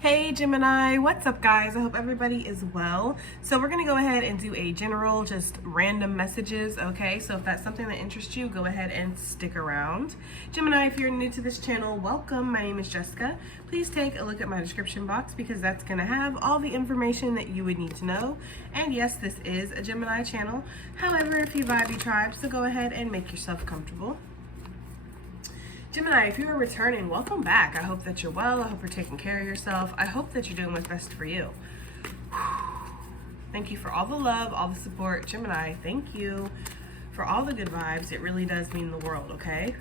Hey Gemini, what's up guys? I hope everybody is well. So we're going to go ahead and do a general, just random messages, okay? So if that's something that interests you, go ahead and stick around. Gemini, if you're new to this channel, welcome. My name is Jessica. Please take a look at my description box because that's going to have all the information that you would need to know. And yes, this is a Gemini channel. However, if you vibe, you tribe, so go ahead and make yourself comfortable. Gemini, if you are returning, welcome back. I hope that you're well. I hope you're taking care of yourself. I hope that you're doing what's best for you. Thank you for all the love, all the support. Gemini, thank you for all the good vibes. It really does mean the world, okay?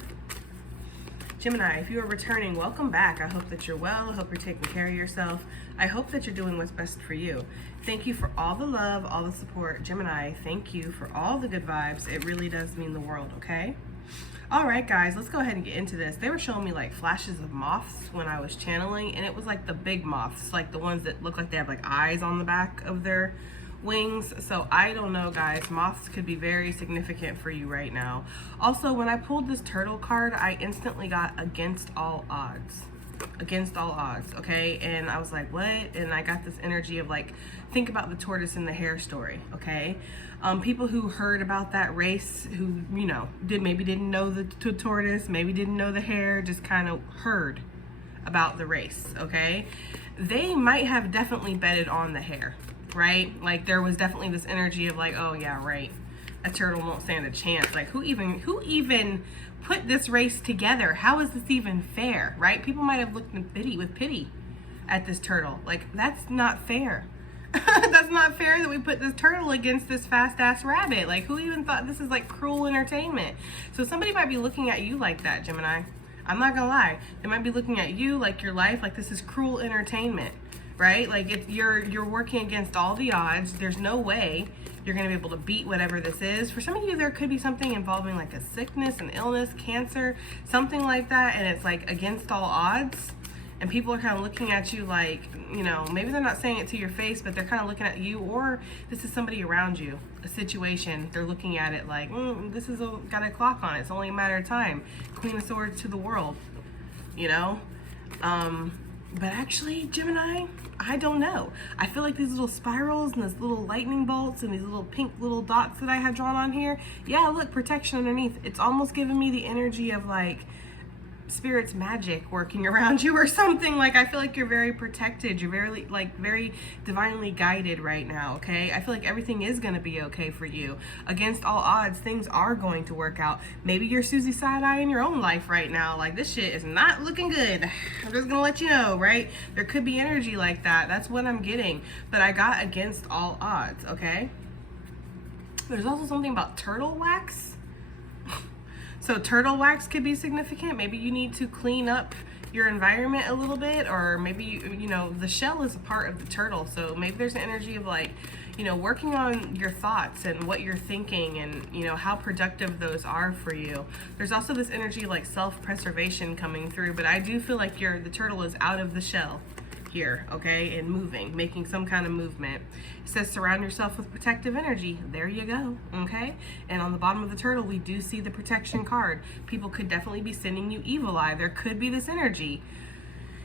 Gemini, if you are returning, welcome back. I hope that you're well. I hope you're taking care of yourself. I hope that you're doing what's best for you. Thank you for all the love, all the support. Gemini, thank you for all the good vibes. It really does mean the world, okay? All right, guys, let's go ahead and get into this. They were showing me like flashes of moths when I was channeling, and it was like the big moths, like the ones that look like they have like eyes on the back of their wings. So I don't know, guys, moths could be very significant for you right now. Also, when I pulled this turtle card, I instantly got against all odds. Against all odds, okay? And I was like, what? And I got this energy of like, think about the tortoise and the hare story, okay? People who heard about that race, who, you know, maybe didn't know the tortoise, maybe didn't know the hare, just kind of heard about the race, okay? They might have definitely betted on the hare, right? Like there was definitely this energy of like, oh yeah, right. A turtle won't stand a chance. Like who even put this race together? How is this even fair, right? People might have looked with pity at this turtle. Like that's not fair. That's not fair that we put this turtle against this fast ass rabbit. Like who even thought this is like cruel entertainment? So somebody might be looking at you like that, Gemini. I'm not gonna lie. They might be looking at you like your life, like this is cruel entertainment, right? Like you're working against all the odds. There's no way you're gonna be able to beat whatever this is. For some of you, there could be something involving like a sickness, an illness, cancer, something like that, and it's like against all odds. And people are kind of looking at you like, you know, maybe they're not saying it to your face, but they're kind of looking at you, or this is somebody around you, a situation. They're looking at it like, this is got a clock on it. It's only a matter of time. Queen of Swords to the world, you know? But actually, Gemini, I don't know. I feel like these little spirals and these little lightning bolts and these little pink little dots that I have drawn on here, yeah, look, protection underneath. It's almost giving me the energy of like, spirit's magic working around you or something. Like I feel like you're very protected, you're very divinely guided right now, okay? I feel like everything is going to be okay for you. Against all odds, things are going to work out. Maybe you're Susie Side-Eye in your own life right now, like this shit is not looking good. I'm just gonna let you know, right? There could be energy like that. That's what I'm getting, but I got against all odds, okay? There's also something about turtle wax. So turtle wax could be significant. Maybe you need to clean up your environment a little bit, or maybe, you know, the shell is a part of the turtle. So maybe there's an energy of like, you know, working on your thoughts and what you're thinking and, you know, how productive those are for you. There's also this energy like self-preservation coming through, but I do feel like the turtle is out of the shell here, okay, and moving, making some kind of movement. It says surround yourself with protective energy. There you go, okay? And on the bottom of the turtle, we do see the protection card. People could definitely be sending you evil eye. There could be this energy.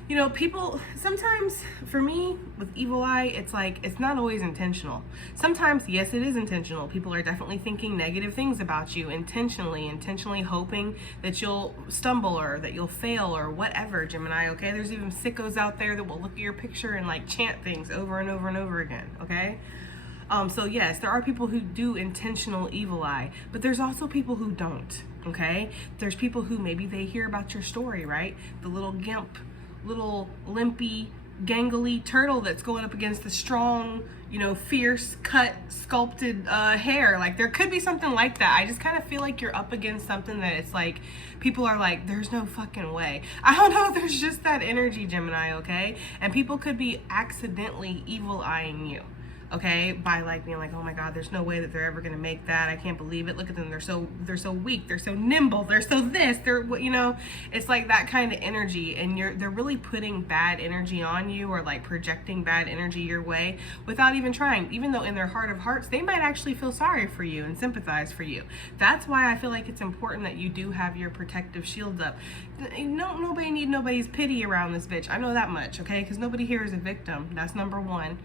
You know, people, sometimes for me with evil eye, it's like, it's not always intentional. Sometimes, yes, it is intentional. People are definitely thinking negative things about you intentionally hoping that you'll stumble or that you'll fail or whatever, Gemini, okay? There's even sickos out there that will look at your picture and like chant things over and over and over again, okay? So yes, there are people who do intentional evil eye, but there's also people who don't, okay? There's people who maybe they hear about your story, right? The little gimp, little limpy, gangly turtle that's going up against the strong, you know, fierce cut sculpted hair. Like there could be something like that. I just kind of feel like you're up against something that it's like people are like, there's no fucking way. I don't know, there's just that energy, Gemini, okay? And people could be accidentally evil eyeing you. okay, by like being like, oh my God, there's no way that they're ever gonna make that. I can't believe it. Look at them. They're so weak. They're so nimble. They're so this. They're, you know, it's like that kind of energy, and they're really putting bad energy on you, or like projecting bad energy your way without even trying. Even though in their heart of hearts they might actually feel sorry for you and sympathize for you. That's why I feel like it's important that you do have your protective shields up. Nobody need nobody's pity around this bitch. I know that much, okay? Because nobody here is a victim. That's number one.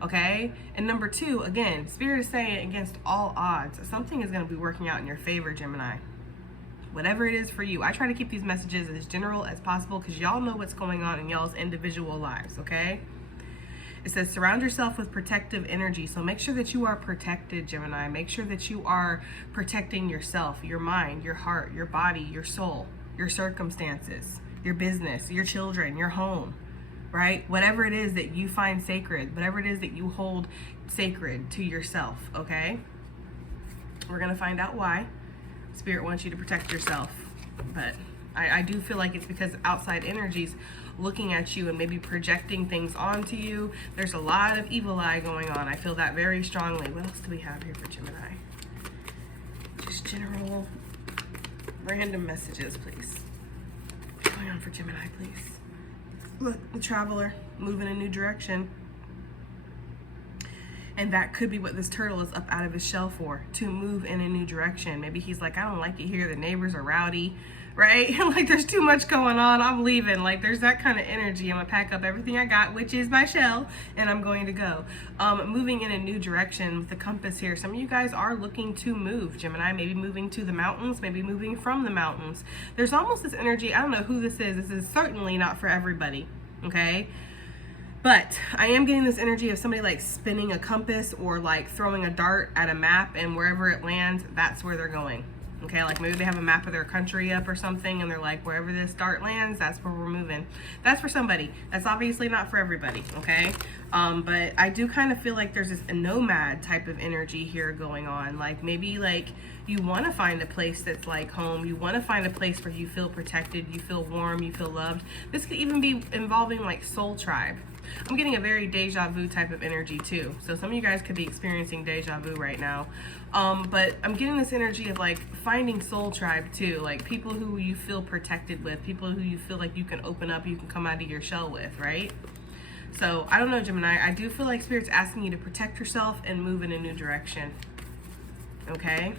Okay, and number two, again, Spirit is saying against all odds, something is going to be working out in your favor, Gemini. Whatever it is for you. I try to keep these messages as general as possible because y'all know what's going on in y'all's individual lives, okay? It says surround yourself with protective energy. So make sure that you are protected, Gemini. Make sure that you are protecting yourself, your mind, your heart, your body, your soul, your circumstances, your business, your children, your home. Right? Whatever it is that you find sacred, whatever it is that you hold sacred to yourself, okay? We're going to find out why Spirit wants you to protect yourself. But I do feel like it's because outside energies looking at you and maybe projecting things onto you. There's a lot of evil eye going on. I feel that very strongly. What else do we have here for Gemini? Just general random messages, please. What's going on for Gemini, please? Look, the Traveler, moving in a new direction. And that could be what this turtle is up out of his shell for, to move in a new direction. Maybe he's like, I don't like it here. The neighbors are rowdy, right? Like there's too much going on. I'm leaving. Like there's that kind of energy. I'm gonna pack up everything I got, which is my shell, and I'm going to go. Moving in a new direction with the compass here. Some of you guys are looking to move, Gemini. Maybe moving to the mountains, maybe moving from the mountains. There's almost this energy. I don't know who this is. This is certainly not for everybody, okay? But I am getting this energy of somebody like spinning a compass or like throwing a dart at a map, and wherever it lands, that's where they're going. Okay, like maybe they have a map of their country up or something, and they're like, wherever this dart lands, that's where we're moving. That's for somebody. That's obviously not for everybody, okay? But I do kind of feel like there's this nomad type of energy here going on. Like maybe like you want to find a place that's like home. You want to find a place where you feel protected, you feel warm, you feel loved. This could even be involving like soul tribe. I'm getting a very deja vu type of energy too. So some of you guys could be experiencing deja vu right now. But I'm getting this energy of like finding soul tribe too. Like people who you feel protected with, people who you feel like you can open up, you can come out of your shell with, right? So I don't know, Gemini. I do feel like Spirit's asking you to protect yourself and move in a new direction. Okay?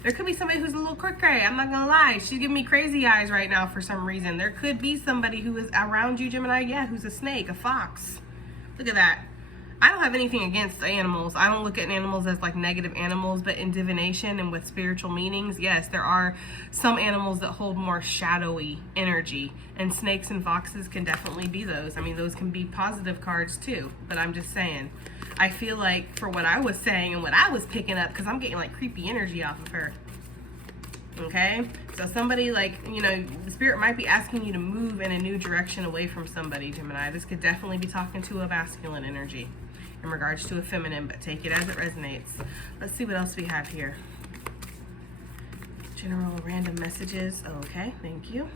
There could be somebody who's a little cray-cray. I'm not gonna lie. She's giving me crazy eyes right now for some reason. There could be somebody who is around you, Gemini, yeah, who's a snake, a fox. Look at that. I don't have anything against animals. I don't look at animals as like negative animals, but in divination and with spiritual meanings, yes, there are some animals that hold more shadowy energy, and snakes and foxes can definitely be those. I mean, those can be positive cards too, but I'm just saying. I feel like for what I was saying and what I was picking up, because I'm getting like creepy energy off of her. Okay, so somebody like, you know, the Spirit might be asking you to move in a new direction away from somebody, Gemini. This could definitely be talking to a masculine energy in regards to a feminine, but take it as it resonates. Let's see what else we have here. General random messages. Okay, thank you.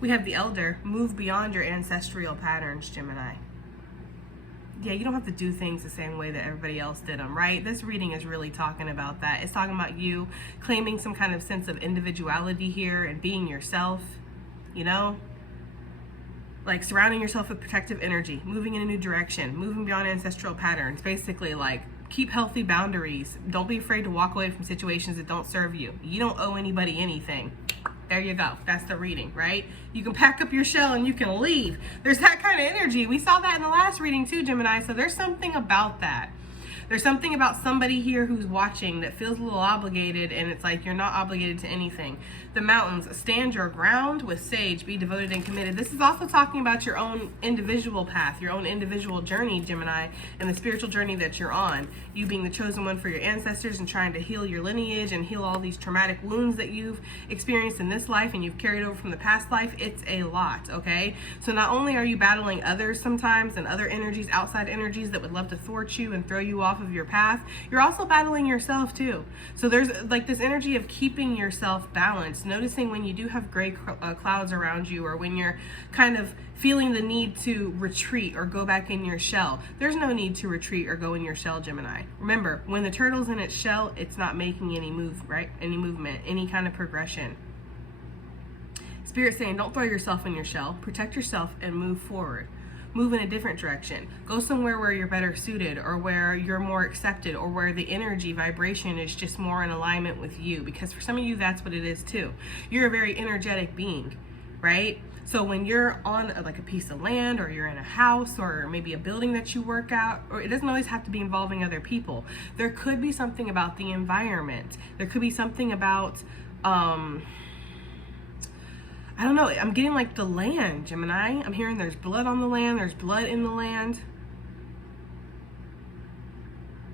We have the Elder. Move beyond your ancestral patterns, Gemini. Yeah, you don't have to do things the same way that everybody else did them, right? This reading is really talking about that. It's talking about you claiming some kind of sense of individuality here and being yourself, you know? Like surrounding yourself with protective energy, moving in a new direction, moving beyond ancestral patterns. Basically, like, keep healthy boundaries. Don't be afraid to walk away from situations that don't serve you. You don't owe anybody anything. There you go. That's the reading, right? You can pack up your shell and you can leave. There's that kind of energy. We saw that in the last reading too, Gemini. So there's something about that. There's something about somebody here who's watching that feels a little obligated, and it's like you're not obligated to anything. The mountains, stand your ground with sage, be devoted and committed. This is also talking about your own individual path, your own individual journey, Gemini, and the spiritual journey that you're on. You being the chosen one for your ancestors and trying to heal your lineage and heal all these traumatic wounds that you've experienced in this life and you've carried over from the past life. It's a lot, okay? So not only are you battling others sometimes and other energies, outside energies that would love to thwart you and throw you off off of your path, you're also battling yourself too. So there's like this energy of keeping yourself balanced, noticing when you do have gray clouds around you, or when you're kind of feeling the need to retreat or go back in your shell. There's no need to retreat or go in your shell, Gemini. Remember, when the turtle's in its shell, it's not making any move, right? Any movement, any kind of progression. Spirit's saying, don't throw yourself in your shell. Protect yourself and move forward. Move in a different direction. Go somewhere where you're better suited, or where you're more accepted, or where the energy vibration is just more in alignment with you. Because for some of you, that's what it is too. You're a very energetic being, right? So when you're on like a piece of land, or you're in a house, or maybe a building that you work at, or it doesn't always have to be involving other people. There could be something about the environment. There could be something about, I don't know, I'm getting like the land, Gemini. I'm hearing there's blood on the land, there's blood in the land.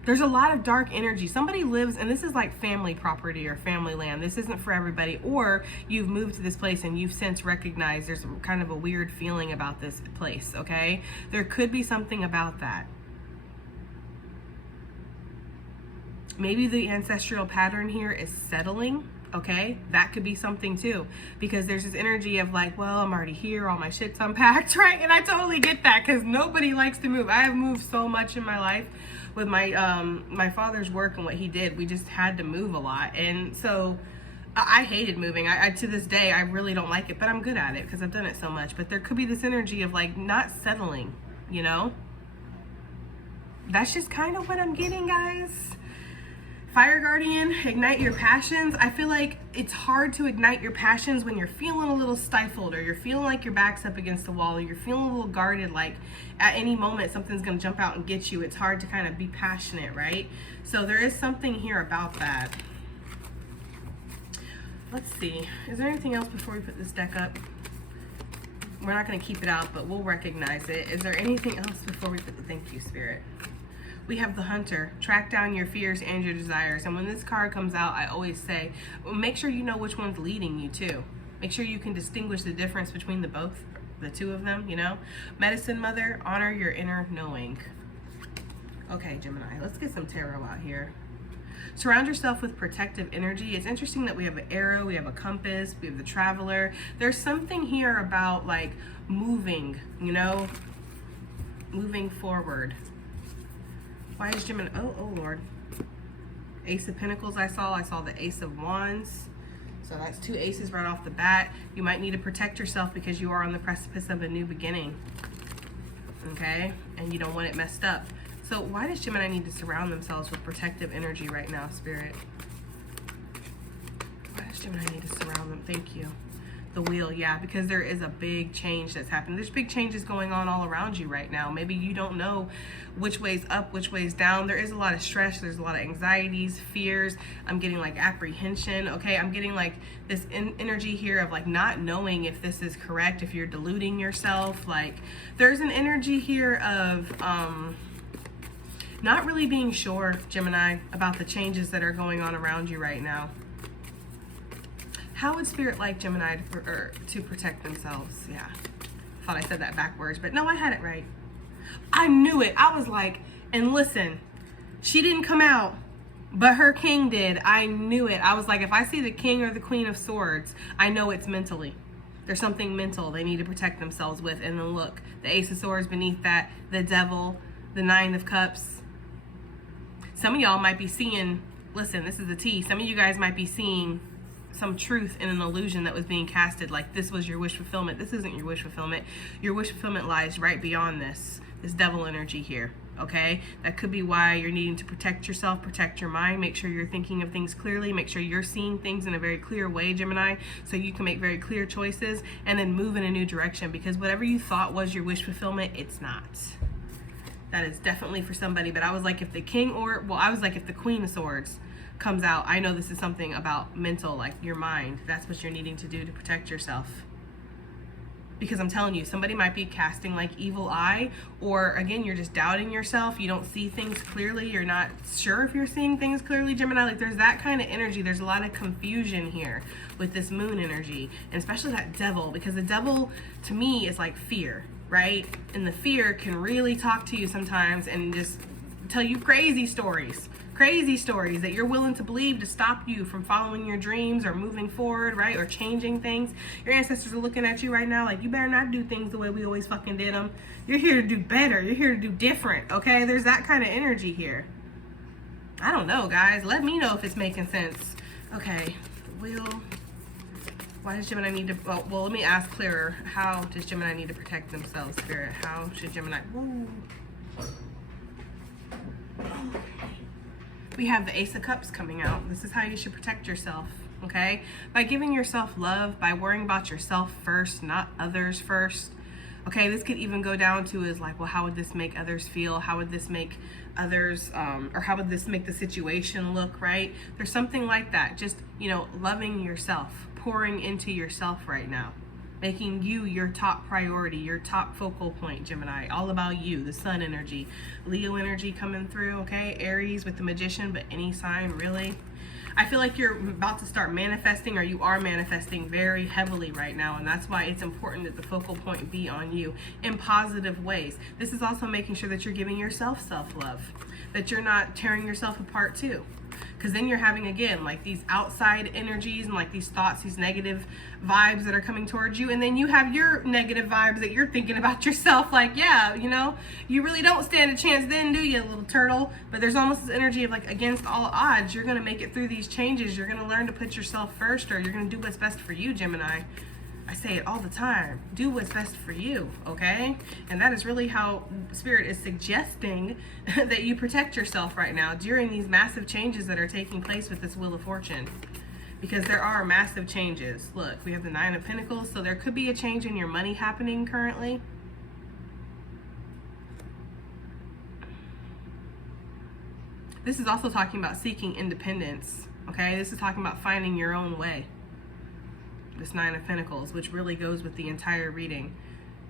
There's a lot of dark energy. Somebody lives, and this is like family property or family land. This isn't for everybody. Or you've moved to this place and you've since recognized there's kind of a weird feeling about this place, okay? There could be something about that. Maybe the ancestral pattern here is settling. Okay, that could be something too, because there's this energy of like, well, I'm already here, all my shit's unpacked, right? And I totally get that, because nobody likes to move. I have moved so much in my life with my my father's work and what he did. We just had to move a lot, and so I hated moving. I to this day, I really don't like it, but I'm good at it because I've done it so much. But there could be this energy of like not settling, you know? That's just kind of what I'm getting, guys. Fire Guardian, ignite your passions. I feel like it's hard to ignite your passions when you're feeling a little stifled, or you're feeling like your back's up against the wall, or you're feeling a little guarded, like at any moment something's going to jump out and get you. It's hard to kind of be passionate, right? So there is something here about that. Let's see. Is there anything else before we put this deck up? We're not going to keep it out, but we'll recognize it. Is there anything else before we put the thank you, Spirit? We have the Hunter. Track down your fears and your desires. And when this card comes out, I always say, make sure you know which one's leading you too. Make sure you can distinguish the difference between the two of them, you know? Medicine Mother, honor your inner knowing. Okay, Gemini, let's get some tarot out here. Surround yourself with protective energy. It's interesting that we have an arrow, we have a compass, we have the Traveler. There's something here about like moving, you know? Moving forward. Why is Gemini? Oh Lord. Ace of Pentacles I saw the Ace of Wands. So that's two aces right off the bat. You might need to protect yourself because you are on the precipice of a new beginning. Okay? And you don't want it messed up. So why does Gemini need to surround themselves with protective energy right now, Spirit? Why does Gemini need to surround them? Thank you. The Wheel, yeah, because there is a big change that's happening. There's big changes going on all around you right now. Maybe you don't know which way's up, which way's down. There is a lot of stress. There's a lot of anxieties, fears. I'm getting like apprehension, okay? I'm getting like this energy here of like not knowing if this is correct, if you're deluding yourself. Like there's an energy here of not really being sure, Gemini, about the changes that are going on around you right now. How would Spirit like Gemini to protect themselves? Yeah, thought I said that backwards, but no, I had it right. I knew it. I was like, and listen, she didn't come out, but her king did. I knew it. I was like, if I see the King or the Queen of Swords, I know it's mentally. There's something mental they need to protect themselves with. And then look, the Ace of Swords beneath that, the Devil, the Nine of Cups. Some of y'all might be seeing, listen, this is the tea. Some of you guys might be seeing some truth in an illusion that was being casted, like this was your wish fulfillment. This isn't your wish fulfillment. Your wish fulfillment lies right beyond this Devil energy here, okay? That could be why you're needing to protect yourself, protect your mind, make sure you're thinking of things clearly, make sure you're seeing things in a very clear way, Gemini, so you can make very clear choices and then move in a new direction, because whatever you thought was your wish fulfillment, it's not. That is definitely for somebody. But I was like, if the if the Queen of Swords comes out, I know this is something about mental, like your mind. That's what you're needing to do to protect yourself. Because I'm telling you, somebody might be casting like evil eye, or again, you're just doubting yourself. You don't see things clearly. You're not sure if you're seeing things clearly, Gemini. Like there's that kind of energy. There's a lot of confusion here with this moon energy, and especially that Devil, because the Devil to me is like fear, right? And the fear can really talk to you sometimes and just tell you crazy stories that you're willing to believe to stop you from following your dreams or moving forward, right? Or changing things. Your ancestors are looking at you right now like, you better not do things the way we always fucking did them. You're here to do better. You're here to do different, okay? There's that kind of energy here. I don't know, guys. Let me know if it's making sense. Okay, why does Gemini need to, well, let me ask clearer. How does Gemini need to protect themselves, Spirit? How should Gemini, whoa. We have the Ace of Cups coming out. This is how you should protect yourself, okay? By giving yourself love, by worrying about yourself first, not others first. Okay, this could even go down to is like, well, how would this make others feel? How would this make others, or how would this make the situation look, right? There's something like that. Just, you know, loving yourself, pouring into yourself right now. Making you your top priority, your top focal point, Gemini. All about you, the sun energy. Leo energy coming through, okay? Aries with the Magician, but any sign, really. I feel like you're about to start manifesting, or you are manifesting very heavily right now, and that's why it's important that the focal point be on you in positive ways. This is also making sure that you're giving yourself self-love, that you're not tearing yourself apart too. Because then you're having, again, like these outside energies and like these thoughts, these negative vibes that are coming towards you. And then you have your negative vibes that you're thinking about yourself. Like, yeah, you know, you really don't stand a chance then, do you, little turtle? But there's almost this energy of like, against all odds, you're going to make it through these changes. You're going to learn to put yourself first, or you're going to do what's best for you, Gemini. I say it all the time. Do what's best for you, okay? And that is really how Spirit is suggesting that you protect yourself right now during these massive changes that are taking place with this Wheel of Fortune. Because there are massive changes. Look, we have the Nine of Pentacles, so there could be a change in your money happening currently. This is also talking about seeking independence, okay? This is talking about finding your own way. This Nine of Pentacles, which really goes with the entire reading.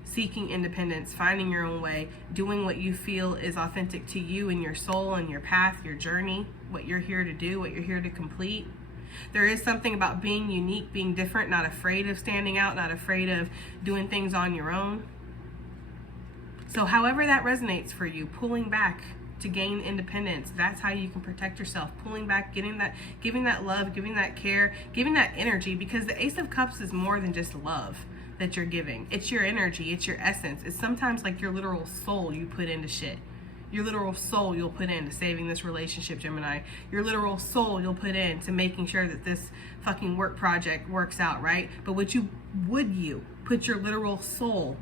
Seeking independence, finding your own way, doing what you feel is authentic to you and your soul and your path, your journey, what you're here to do, what you're here to complete. There is something about being unique, being different, not afraid of standing out, not afraid of doing things on your own. So however that resonates for you, pulling back to gain independence, that's how you can protect yourself. Pulling back, giving that love, giving that care, giving that energy, because the Ace of Cups is more than just love that you're giving. It's your energy, it's your essence. It's sometimes like your literal soul you put into shit. Your literal soul you'll put into saving this relationship, Gemini. Your literal soul you'll put into making sure that this fucking work project works out, right? But would you put your literal soul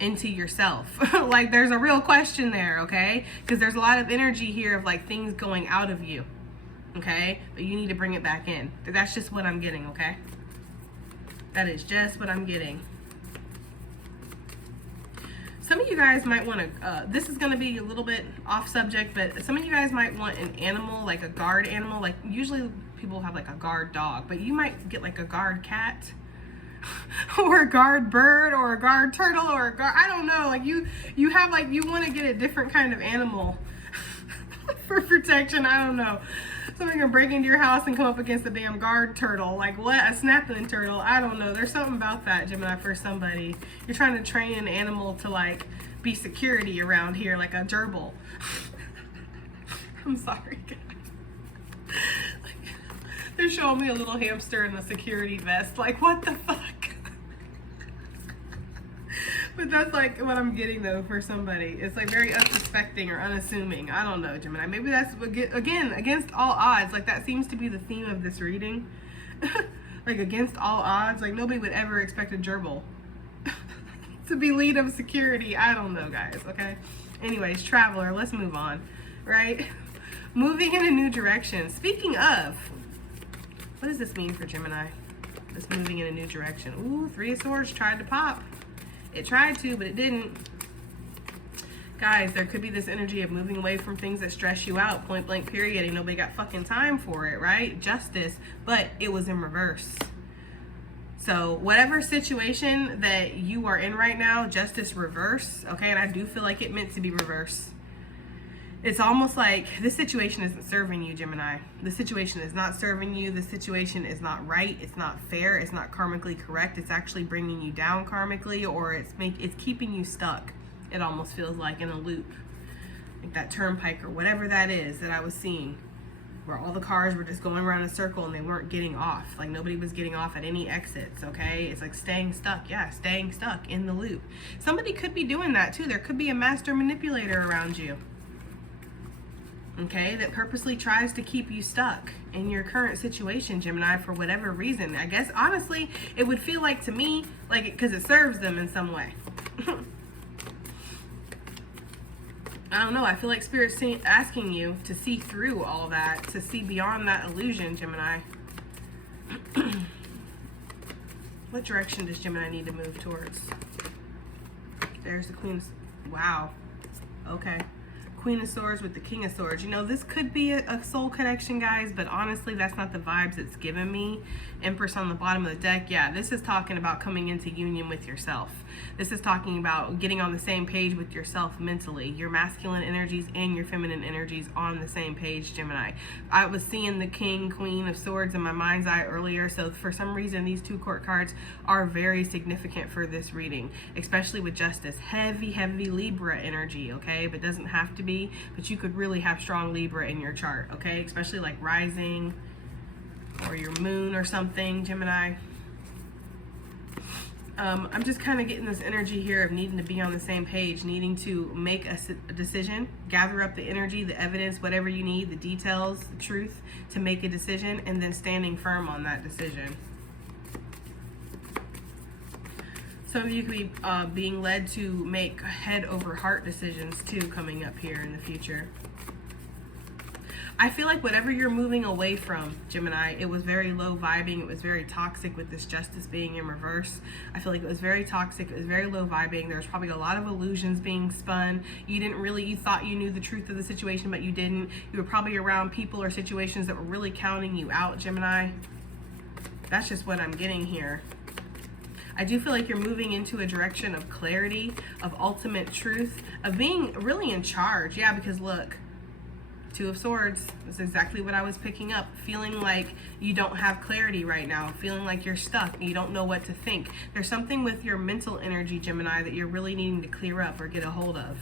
into yourself? Like, there's a real question there, okay? Because there's a lot of energy here of like things going out of you, okay? But you need to bring it back in. That's just what I'm getting, okay? That is just what I'm getting. Some of you guys might want to, this is going to be a little bit off subject, but some of you guys might want an animal, like a guard animal. Like usually people have like a guard dog, but you might get like a guard cat or a guard bird or a guard turtle or a guard, I don't know. Like you have like, you want to get a different kind of animal for protection. I don't know. Somebody gonna break into your house and come up against a damn guard turtle. Like what? A snapping turtle. I don't know. There's something about that, Gemini, for somebody. You're trying to train an animal to like be security around here, like a gerbil. I'm sorry, guys. Like, they're showing me a little hamster in a security vest. Like, what the fuck? But that's like what I'm getting though for somebody. It's like very unsuspecting or unassuming. I don't know, Gemini. Maybe that's, again, against all odds. Like that seems to be the theme of this reading. Like against all odds. Like nobody would ever expect a gerbil to be lead of security. I don't know, guys. Okay. Anyways, traveler, let's move on. Right? Moving in a new direction. Speaking of, what does this mean for Gemini? This moving in a new direction. Ooh, Three of Swords tried to pop. It tried to, but it didn't. Guys, there could be this energy of moving away from things that stress you out, point blank period. Ain't nobody got fucking time for it, right? Justice, but it was in reverse. So whatever situation that you are in right now, justice reverse, okay? And I do feel like it meant to be reverse. It's almost like this situation isn't serving you, Gemini. The situation is not serving you. The situation is not right. It's not fair. It's not karmically correct. It's actually bringing you down karmically, or it's keeping you stuck. It almost feels like in a loop. like that turnpike or whatever that is that I was seeing, where all the cars were just going around in a circle and they weren't getting off. Like nobody was getting off at any exits, okay? It's like staying stuck. Yeah, staying stuck in the loop. Somebody could be doing that too. There could be a master manipulator around you, okay, that purposely tries to keep you stuck in your current situation, Gemini, for whatever reason. I guess, honestly, it would feel like to me, like, because it serves them in some way. I don't know. I feel like Spirit's asking you to see through all that, to see beyond that illusion, Gemini. What direction does Gemini need to move towards? There's the Queen. Wow. Okay. Queen of Swords with the King of Swords. You know, this could be a soul connection, guys, but honestly, that's not the vibes it's given me. Empress on the bottom of the deck. Yeah, this is talking about coming into union with yourself. This is talking about getting on the same page with yourself mentally. Your masculine energies and your feminine energies on the same page, Gemini. I was seeing the King, Queen of Swords in my mind's eye earlier, so for some reason, these two court cards are very significant for this reading, especially with Justice. Heavy, heavy Libra energy, okay? But doesn't have to be, but you could really have strong Libra in your chart, okay? Especially like rising or your moon or something, Gemini. I'm just kind of getting this energy here of needing to be on the same page, needing to make a decision, gather up the energy, the evidence, whatever you need, the details, the truth to make a decision, and then standing firm on that decision. Some of you could be being led to make head over heart decisions too coming up here in the future. I feel like whatever you're moving away from, Gemini, it was very low vibing. It was very toxic with this Justice being in reverse. I feel like it was very toxic. It was very low vibing. There was probably a lot of illusions being spun. You thought you knew the truth of the situation, but you didn't. You were probably around people or situations that were really counting you out, Gemini. That's just what I'm getting here. I do feel like you're moving into a direction of clarity, of ultimate truth, of being really in charge. Yeah, because look, Two of Swords is exactly what I was picking up. Feeling like you don't have clarity right now. Feeling like you're stuck. You don't know what to think. There's something with your mental energy, Gemini, that you're really needing to clear up or get a hold of.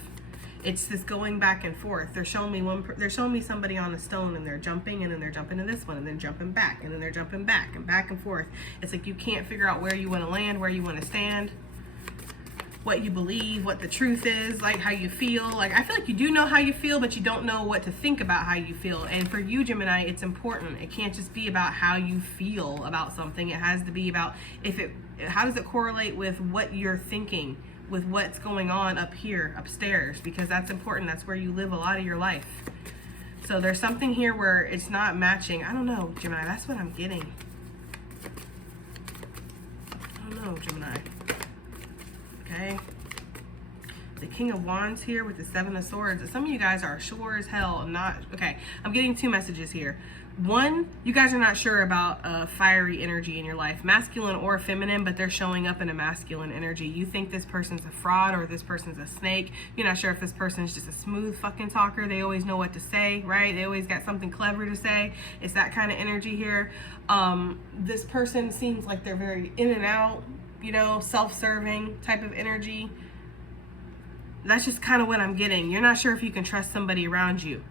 It's this going back and forth. They're showing me somebody on a stone, and they're jumping, and then they're jumping to this one, and then jumping back, and then they're jumping back and forth. It's like you can't figure out where you want to land, where you want to stand, what you believe, what the truth is, like how you feel. Like, I feel like you do know how you feel, but you don't know what to think about how you feel. And for you, Gemini, it's important. It can't just be about how you feel about something. It has to be about how does it correlate with what you're thinking, with what's going on up here, upstairs, because that's important. That's where you live a lot of your life. So there's something here where it's not matching. I don't know, Gemini. That's what I'm getting. I don't know, Gemini. Okay, the King of Wands here with the Seven of Swords. Some of you guys are sure as hell not. Okay, I'm getting two messages here. One, you guys are not sure about fiery energy in your life, masculine or feminine, but they're showing up in a masculine energy. You think this person's a fraud or this person's a snake. You're not sure if this person's just a smooth fucking talker. They always know what to say, right? They always got something clever to say. It's that kind of energy here. This person seems like they're very in and out, you know, self-serving type of energy. That's just kind of what I'm getting. You're not sure if you can trust somebody around you.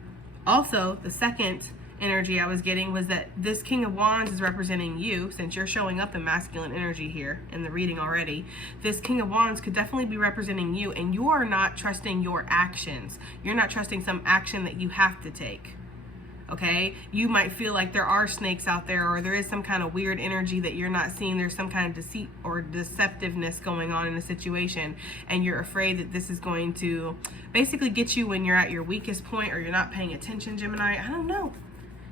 Also, the second energy I was getting was that this King of Wands is representing you, since you're showing up in masculine energy here in the reading already. This King of Wands could definitely be representing you, and you are not trusting your actions. You're not trusting some action that you have to take. Okay, you might feel like there are snakes out there, or there is some kind of weird energy that you're not seeing. There's some kind of deceit or deceptiveness going on in a situation, and you're afraid that this is going to basically get you when you're at your weakest point, or you're not paying attention, Gemini. I don't know.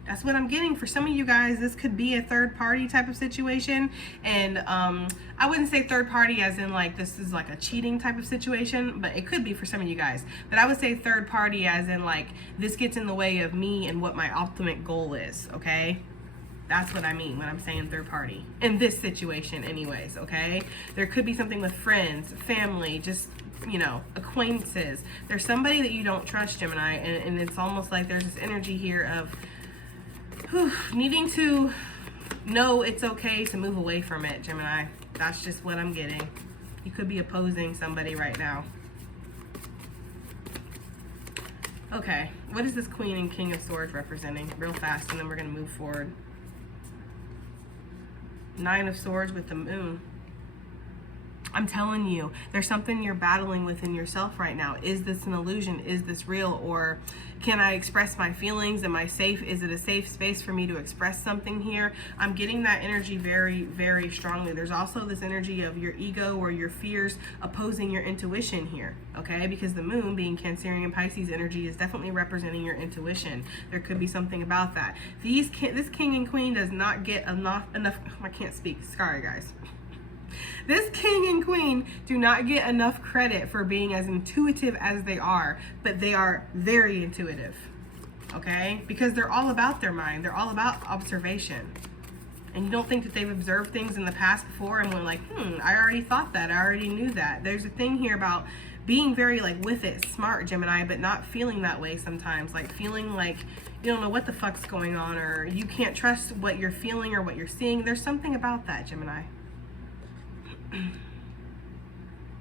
That's what I'm getting. For some of you guys, this could be a third party type of situation. And I wouldn't say third party as in like this is like a cheating type of situation, but it could be for some of you guys. But I would say third party as in like this gets in the way of me and what my ultimate goal is, okay? That's what I mean when I'm saying third party. In this situation anyways, okay? There could be something with friends, family, just, you know, acquaintances. There's somebody that you don't trust, Gemini, and it's almost like there's this energy here of needing to know it's okay to move away from it, Gemini. That's just what I'm getting. You could be opposing somebody right now. Okay, what is this Queen and King of Swords representing? Real fast, and then we're going to move forward. Nine of Swords with the Moon. I'm telling you, there's something you're battling within yourself right now. Is this an illusion? Is this real? Or can I express my feelings? Am I safe? Is it a safe space for me to express something here? I'm getting that energy very, very strongly. There's also this energy of your ego or your fears opposing your intuition here, okay? Because the moon, being Cancerian Pisces energy, is definitely representing your intuition. There could be something about that. This king and queen does not get enough, I can't speak, sorry guys. This king and queen do not get enough credit for being as intuitive as they are, but they are very intuitive, okay? Because they're all about their mind. They're all about observation. And you don't think that they've observed things in the past before and were like, I already thought that. I already knew that. There's a thing here about being very like with it, smart, Gemini, but not feeling that way sometimes. Like feeling like you don't know what the fuck's going on, or you can't trust what you're feeling or what you're seeing. There's something about that, Gemini.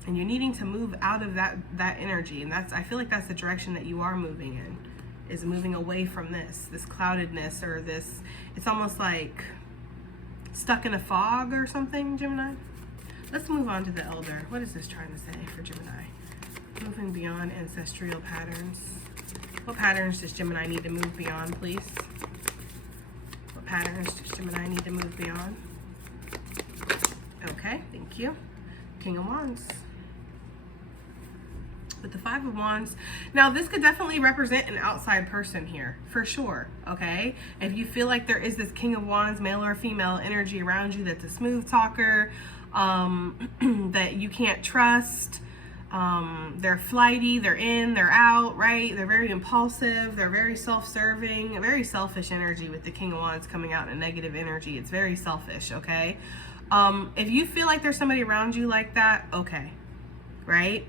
And you're needing to move out of that energy, and I feel like that's the direction that you are moving in, is moving away from this cloudedness, or this, it's almost like stuck in a fog or something, Gemini. Let's move on to the Elder. What is this trying to say for Gemini? Moving beyond ancestral patterns. What patterns does Gemini need to move beyond, please? What patterns does Gemini need to move beyond? Okay, thank you. King of Wands. With the Five of Wands. Now, this could definitely represent an outside person here, for sure, okay? If you feel like there is this King of Wands, male or female energy around you that's a smooth talker, that you can't trust, they're flighty, they're in, they're out, right? They're very impulsive, they're very self-serving, very selfish energy with the King of Wands coming out in a negative energy. It's very selfish, okay? If you feel like there's somebody around you like that, okay, right?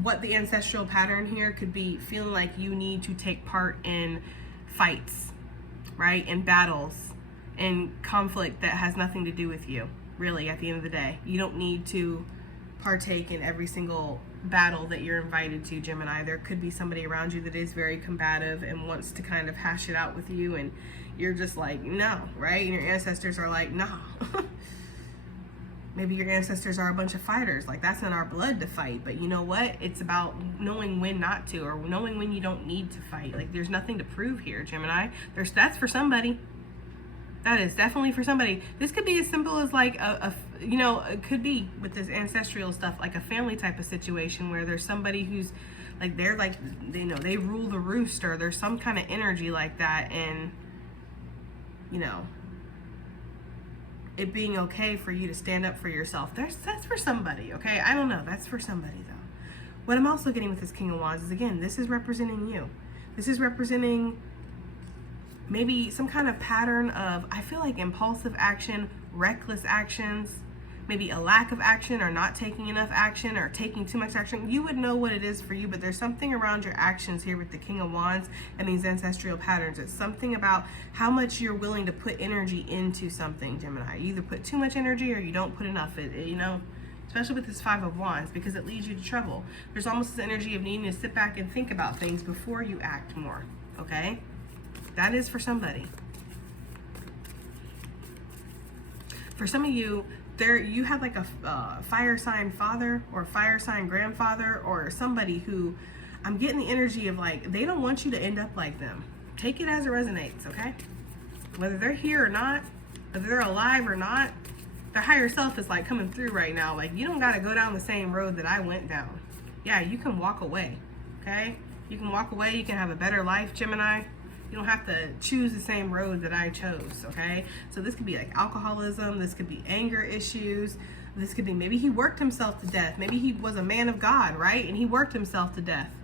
What the ancestral pattern here could be feeling like you need to take part in fights, right? In battles, in conflict that has nothing to do with you, really, at the end of the day. You don't need to partake in every single battle that you're invited to, Gemini. There could be somebody around you that is very combative and wants to kind of hash it out with you, and you're just like, no, right? And your ancestors are like, no. Maybe your ancestors are a bunch of fighters. Like, that's in our blood to fight. But you know what? It's about knowing when not to, or knowing when you don't need to fight. Like, there's nothing to prove here, Gemini. That's for somebody. That is definitely for somebody. This could be as simple as like it could be with this ancestral stuff, like a family type of situation where there's somebody who's like, they're like, they rule the roost, or there's some kind of energy like that, and it being okay for you to stand up for yourself. That's for somebody, okay? I don't know. That's for somebody, though. What I'm also getting with this King of Wands is, again, this is representing you. This is representing maybe some kind of pattern of, I feel like, impulsive action, reckless actions, maybe a lack of action, or not taking enough action, or taking too much action. You would know what it is for you, but there's something around your actions here with the King of Wands and these ancestral patterns. It's something about how much you're willing to put energy into something, Gemini. You either put too much energy or you don't put enough. Especially with this Five of Wands, because it leads you to trouble. There's almost this energy of needing to sit back and think about things before you act more, okay? That is for somebody. For some of you, you have like a fire sign father or fire sign grandfather, or somebody who, I'm getting the energy of like, they don't want you to end up like them. Take it as it resonates, okay? Whether they're here or not, whether they're alive or not, their higher self is like coming through right now. Like, you don't got to go down the same road that I went down. Yeah, you can walk away, okay? You can walk away. You can have a better life, Gemini. You don't have to choose the same road that I chose, okay? So this could be like alcoholism. This could be anger issues. This could be, maybe he worked himself to death. Maybe he was a man of God, right? And he worked himself to death.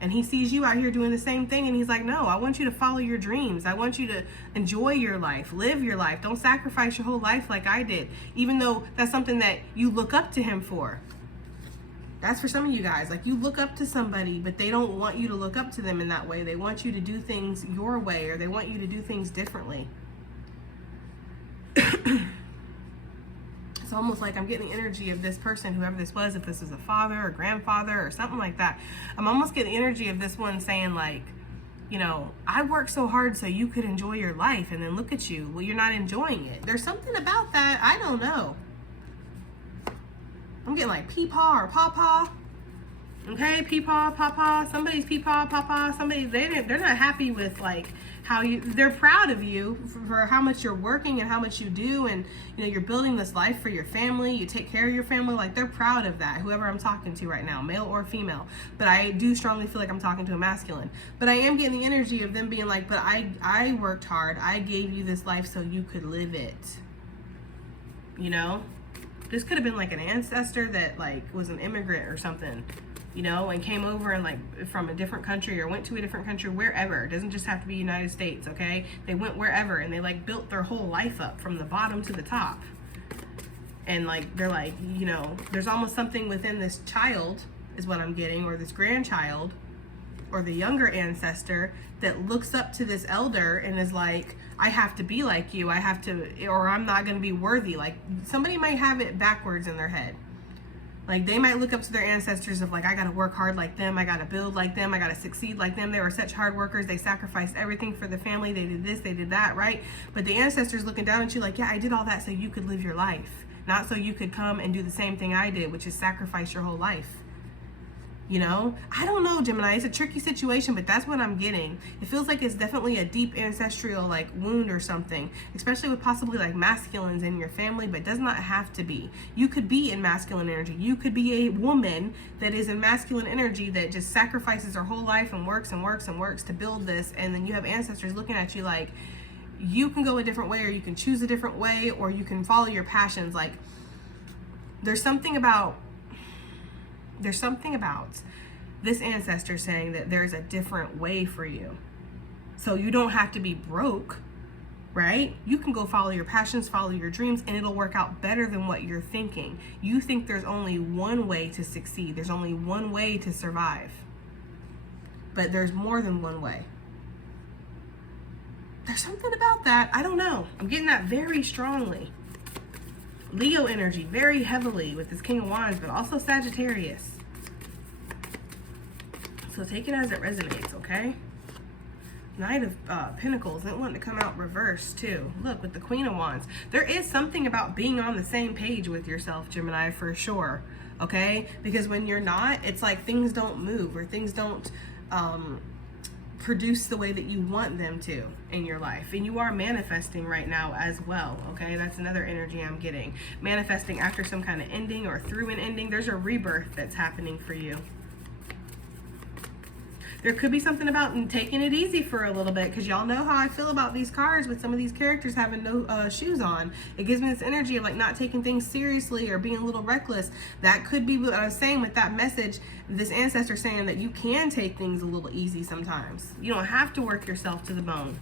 And he sees you out here doing the same thing, and he's like, no, I want you to follow your dreams. I want you to enjoy your life, live your life. Don't sacrifice your whole life like I did, even though that's something that you look up to him for. That's for some of you guys. Like, you look up to somebody, but they don't want you to look up to them in that way. They want you to do things your way, or they want you to do things differently. It's almost like I'm getting the energy of this person, whoever this was, if this is a father or grandfather or something like that. I'm almost getting the energy of this one saying like, you know, I worked so hard so you could enjoy your life, and then look at you. Well, you're not enjoying it. There's something about that. I don't know. I'm getting like peepaw or pawpaw. Okay, peepaw, pawpaw. Somebody's peepaw, pawpaw. Somebody, they're not happy with like how they're proud of you for how much you're working and how much you do, and you know, you're building this life for your family, you take care of your family. Like, they're proud of that, whoever I'm talking to right now, male or female. But I do strongly feel like I'm talking to a masculine. But I am getting the energy of them being like, but I worked hard, I gave you this life so you could live it. You know, this could have been like an ancestor that like was an immigrant or something, you know, and came over and like from a different country or went to a different country, wherever. It doesn't just have to be United States, okay? They went wherever and they like built their whole life up from the bottom to the top. And like, they're like, you know, there's almost something within this child is what I'm getting, or this grandchild or the younger ancestor that looks up to this elder and is like, I have to be like you, I have to, or I'm not going to be worthy. Like, somebody might have it backwards in their head. Like, they might look up to their ancestors of like, I got to work hard like them, I got to build like them, I got to succeed like them. They were such hard workers, they sacrificed everything for the family, they did this, they did that, right? But the ancestors looking down at you like, yeah, I did all that so you could live your life, not so you could come and do the same thing I did, which is sacrifice your whole life. You know, I don't know, Gemini, it's a tricky situation, but that's what I'm getting. It feels like it's definitely a deep ancestral like wound or something, especially with possibly like masculines in your family, but it does not have to be. You could be in masculine energy. You could be a woman that is in masculine energy that just sacrifices her whole life and works and works and works to build this. And then you have ancestors looking at you like, you can go a different way, or you can choose a different way, or you can follow your passions. Like, there's something about this ancestor saying that there's a different way for you. So you don't have to be broke, right? You can go follow your passions, follow your dreams, and it'll work out better than what you're thinking. You think there's only one way to succeed. There's only one way to survive. But there's more than one way. There's something about that. I don't know. I'm getting that very strongly. Leo energy very heavily with this King of Wands, but also Sagittarius. So take it as it resonates, okay? Knight of Pentacles. It wanted to come out reversed too. Look, with the Queen of Wands. There is something about being on the same page with yourself, Gemini, for sure. Okay? Because when you're not, it's like things don't move, or things don't produce the way that you want them to in your life. And you are manifesting right now as well, okay? That's another energy I'm getting. Manifesting after some kind of ending or through an ending. There's a rebirth that's happening for you. There could be something about taking it easy for a little bit, because y'all know how I feel about these cards with some of these characters having no shoes on. It gives me this energy of like not taking things seriously or being a little reckless. That could be what I was saying with that message. This ancestor saying that you can take things a little easy sometimes. You don't have to work yourself to the bone.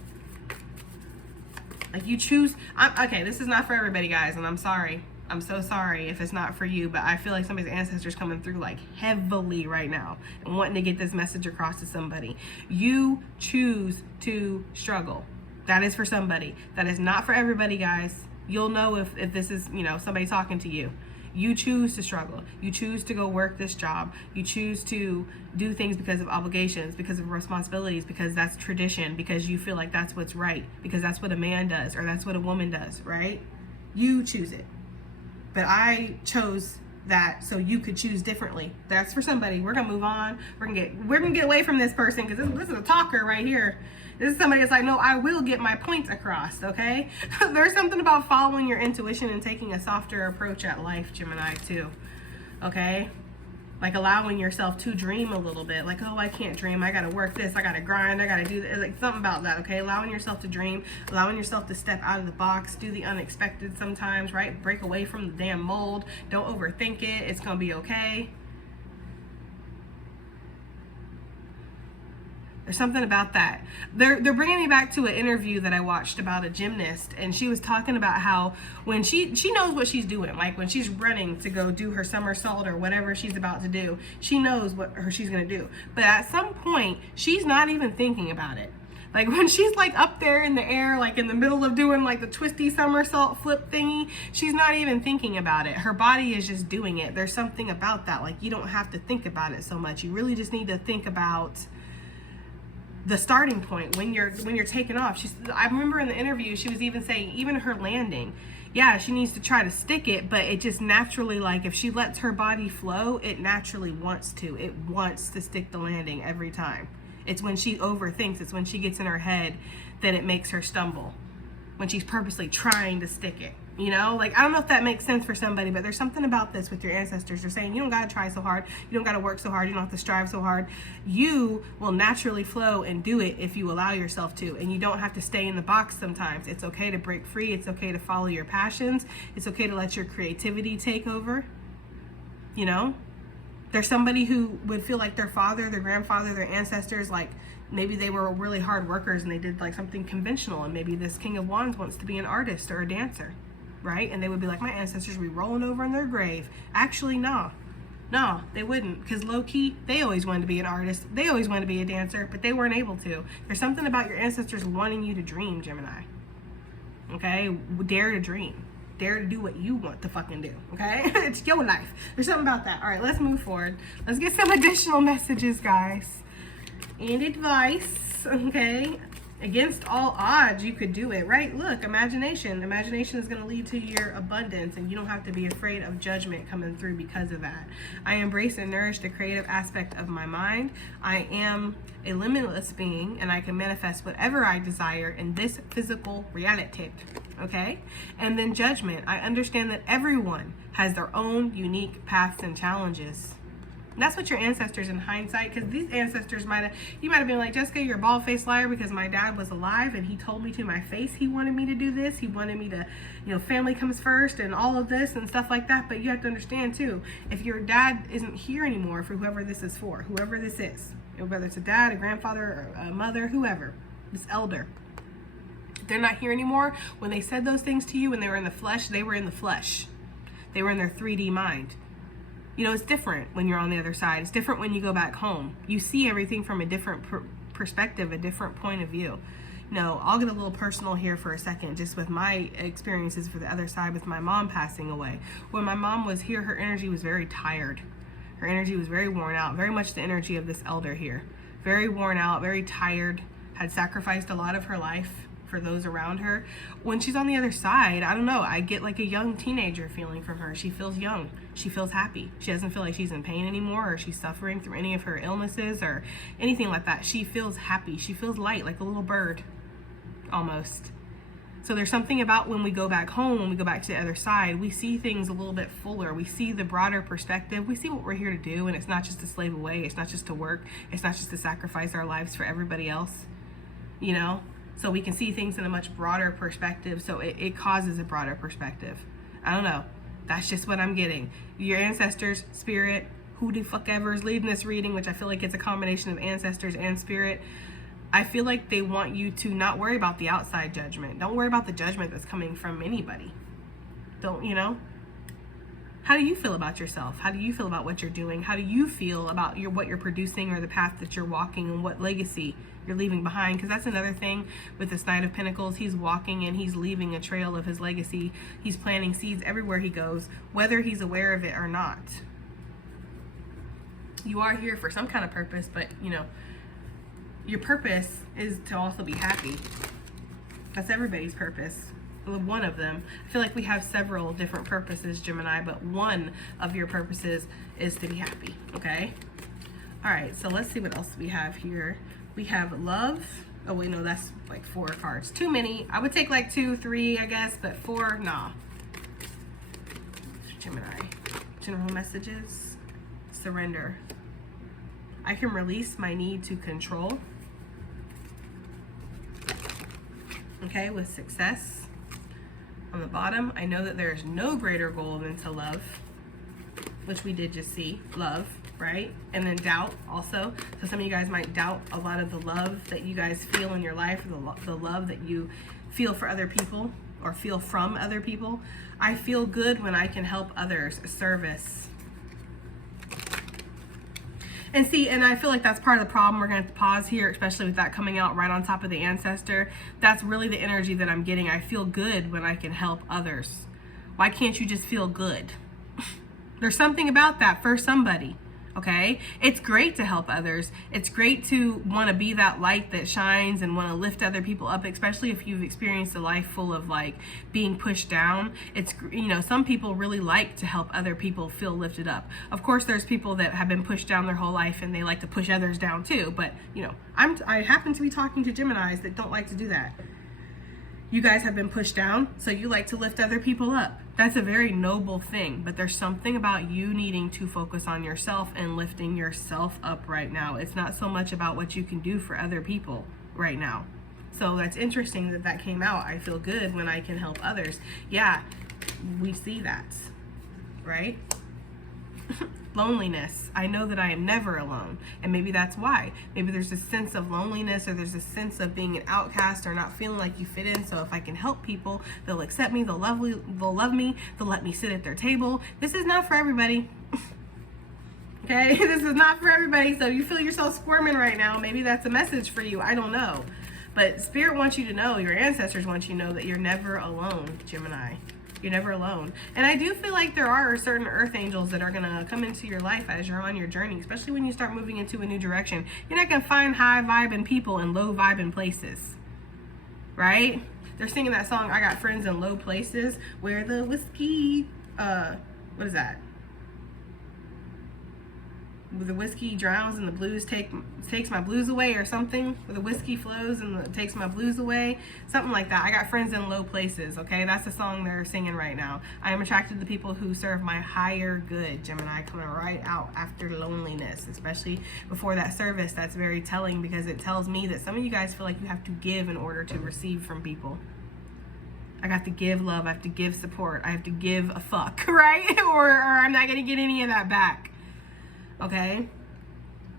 Like, you choose. Okay, this is not for everybody, guys, and I'm sorry. I'm so sorry if it's not for you, but I feel like somebody's ancestors coming through like heavily right now and wanting to get this message across to somebody. You choose to struggle. That is for somebody. That is not for everybody, guys. You'll know if this is, you know, somebody talking to you. You choose to struggle. You choose to go work this job. You choose to do things because of obligations, because of responsibilities, because that's tradition, because you feel like that's what's right, because that's what a man does or that's what a woman does, right? You choose it. But I chose that so you could choose differently. That's for somebody. We're gonna move on. We're gonna get away from this person, because this is a talker right here. This is somebody that's like, no, I will get my points across, okay? There's something about following your intuition and taking a softer approach at life, Gemini, too, okay? Like allowing yourself to dream a little bit. Like, oh, I can't dream. I gotta work this. I gotta grind. I gotta do this. Like, something about that, okay? Allowing yourself to dream. Allowing yourself to step out of the box. Do the unexpected sometimes, right? Break away from the damn mold. Don't overthink it. It's gonna be okay. There's something about that. They're bringing me back to an interview that I watched about a gymnast, and she was talking about how when she knows what she's doing, like when she's running to go do her somersault or whatever she's about to do, she knows what she's gonna do. But at some point, she's not even thinking about it. Like when she's like up there in the air, like in the middle of doing like the twisty somersault flip thingy, she's not even thinking about it. Her body is just doing it. There's something about that. Like you don't have to think about it so much. You really just need to think about the starting point when you're taking off. I remember in the interview she was even saying even her landing, yeah, she needs to try to stick it, but it just naturally, like if she lets her body flow, it naturally wants to. It wants to stick the landing every time. It's when she overthinks, it's when she gets in her head that it makes her stumble. When she's purposely trying to stick it. You know, like I don't know if that makes sense for somebody, but there's something about this with your ancestors. They're saying you don't gotta try so hard, you don't gotta work so hard, you don't have to strive so hard. You will naturally flow and do it if you allow yourself to, and you don't have to stay in the box sometimes. It's okay to break free, it's okay to follow your passions, it's okay to let your creativity take over. You know, there's somebody who would feel like their father, their grandfather, their ancestors, like maybe they were really hard workers and they did like something conventional, and maybe this King of Wands wants to be an artist or a dancer. Right? And they would be like, my ancestors would be rolling over in their grave. Actually, no, they wouldn't, because low-key, they always wanted to be an artist. They always wanted to be a dancer, but they weren't able to. There's something about your ancestors wanting you to dream, Gemini. Okay? Dare to dream. Dare to do what you want to fucking do. Okay? It's your life. There's something about that. All right, let's move forward. Let's get some additional messages, guys. And advice, okay? Against all odds, you could do it, right? Look, imagination. Imagination is going to lead to your abundance, and you don't have to be afraid of judgment coming through because of that. I embrace and nourish the creative aspect of my mind. I am a limitless being, and I can manifest whatever I desire in this physical reality, okay? And then judgment. I understand that everyone has their own unique paths and challenges. That's what your ancestors in hindsight, because these ancestors you might have been like, Jessica, you're a bald-faced liar because my dad was alive and he told me to my face he wanted me to do this. He wanted me to, you know, family comes first and all of this and stuff like that. But you have to understand too, if your dad isn't here anymore, for whoever this is for, whoever this is, whether it's a dad, a grandfather, or a mother, whoever, this elder, if they're not here anymore, when they said those things to you when they were in the flesh, they were in the flesh. They were in their 3D mind. You know, it's different when you're on the other side. It's different when you go back home. You see everything from a different perspective, a different point of view. No, I'll get a little personal here for a second, just with my experiences for the other side with my mom passing away. When my mom was here, her energy was very tired. Her energy was very worn out, very much the energy of this elder here. Very worn out, very tired, had sacrificed a lot of her life for those around her. When she's on the other side, I don't know, I get like a young teenager feeling from her. She feels young. She feels happy. She doesn't feel like she's in pain anymore, or she's suffering through any of her illnesses or anything like that. She feels happy. She feels light, like a little bird, almost. So there's something about when we go back home, when we go back to the other side, we see things a little bit fuller. We see the broader perspective. We see what we're here to do, and it's not just to slave away. It's not just to work. It's not just to sacrifice our lives for everybody else, you know? So we can see things in a much broader perspective. So it causes a broader perspective. I don't know. That's just what I'm getting. Your ancestors, spirit, who the fuck ever is leading this reading, which I feel like it's a combination of ancestors and spirit. I feel like they want you to not worry about the outside judgment. Don't worry about the judgment that's coming from anybody. Don't, you know? How do you feel about yourself? How do you feel about what you're doing? How do you feel about what you're producing, or the path that you're walking, and what legacy you're leaving behind? Because that's another thing with this Knight of Pentacles. He's walking and he's leaving a trail of his legacy. He's planting seeds everywhere he goes, whether he's aware of it or not. You are here for some kind of purpose, but you know, your purpose is to also be happy. That's everybody's purpose. One of them. I feel like we have several different purposes, Gemini, but one of your purposes is to be happy, okay? All right, so let's see what else we have here. We have love. Oh, wait, no, that's like 4 cards. Too many. I would take like 2, 3, I guess, but 4, nah. Gemini. General messages. Surrender. I can release my need to control. Okay, with success. On the bottom, I know that there is no greater goal than to love, which we did just see, love, right? And then doubt also. So some of you guys might doubt a lot of the love that you guys feel in your life, or the love that you feel for other people or feel from other people. I feel good when I can help others. Service. And see, and I feel like that's part of the problem. We're going to have to pause here, especially with that coming out right on top of the ancestor. That's really the energy that I'm getting. I feel good when I can help others. Why can't you just feel good? There's something about that for somebody, okay? It's great to help others. It's great to want to be that light that shines and want to lift other people up, especially if you've experienced a life full of like being pushed down. It's, you know, some people really like to help other people feel lifted up. Of course, there's people that have been pushed down their whole life and they like to push others down too. But, you know, I happen to be talking to Geminis that don't like to do that. You guys have been pushed down, so you like to lift other people up. That's a very noble thing, but there's something about you needing to focus on yourself and lifting yourself up right now. It's not so much about what you can do for other people right now. So that's interesting that that came out. I feel good when I can help others. Yeah, we see that, right? Loneliness. I know that I am never alone, and maybe that's why. Maybe there's a sense of loneliness, or there's a sense of being an outcast or not feeling like you fit in. So if I can help people, they'll accept me, they'll love me, they'll let me sit at their table. This is not for everybody. Okay, this is not for everybody. So you feel yourself squirming right now, maybe that's a message for you. I don't know, but Spirit wants you to know, your ancestors want you to know that you're never alone, Gemini. You're never alone. And I do feel like there are certain earth angels that are going to come into your life as you're on your journey, especially when you start moving into a new direction. You're not going to find high vibing people in low vibing places, right? They're singing that song, I Got Friends in Low Places, where the whiskey, what is that? The whiskey drowns and the blues takes my blues away, or something. Where the whiskey flows and takes my blues away, something like that. I got friends in low places. Okay, that's the song they're singing right now. I am attracted to people who serve my higher good. Gemini, coming right out after loneliness, especially before that service. That's very telling, because it tells me that some of you guys feel like you have to give in order to receive from people. I got to give love, I have to give support, I have to give a fuck, right? or I'm not gonna get any of that back. Okay,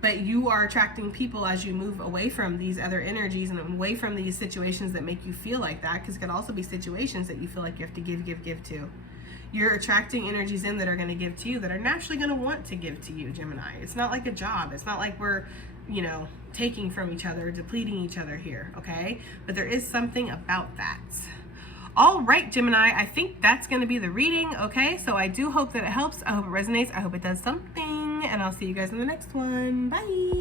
but you are attracting people as you move away from these other energies and away from these situations that make you feel like that, because it can also be situations that you feel like you have to give to. You're attracting energies in that are going to give to you, that are naturally going to want to give to you, Gemini. It's not like a job. It's not like we're, you know, taking from each other, depleting each other here, okay? But there is something about that. All right, Gemini, I think that's going to be the reading, okay? So I do hope that it helps. I hope it resonates. I hope it does something. And I'll see you guys in the next one. Bye.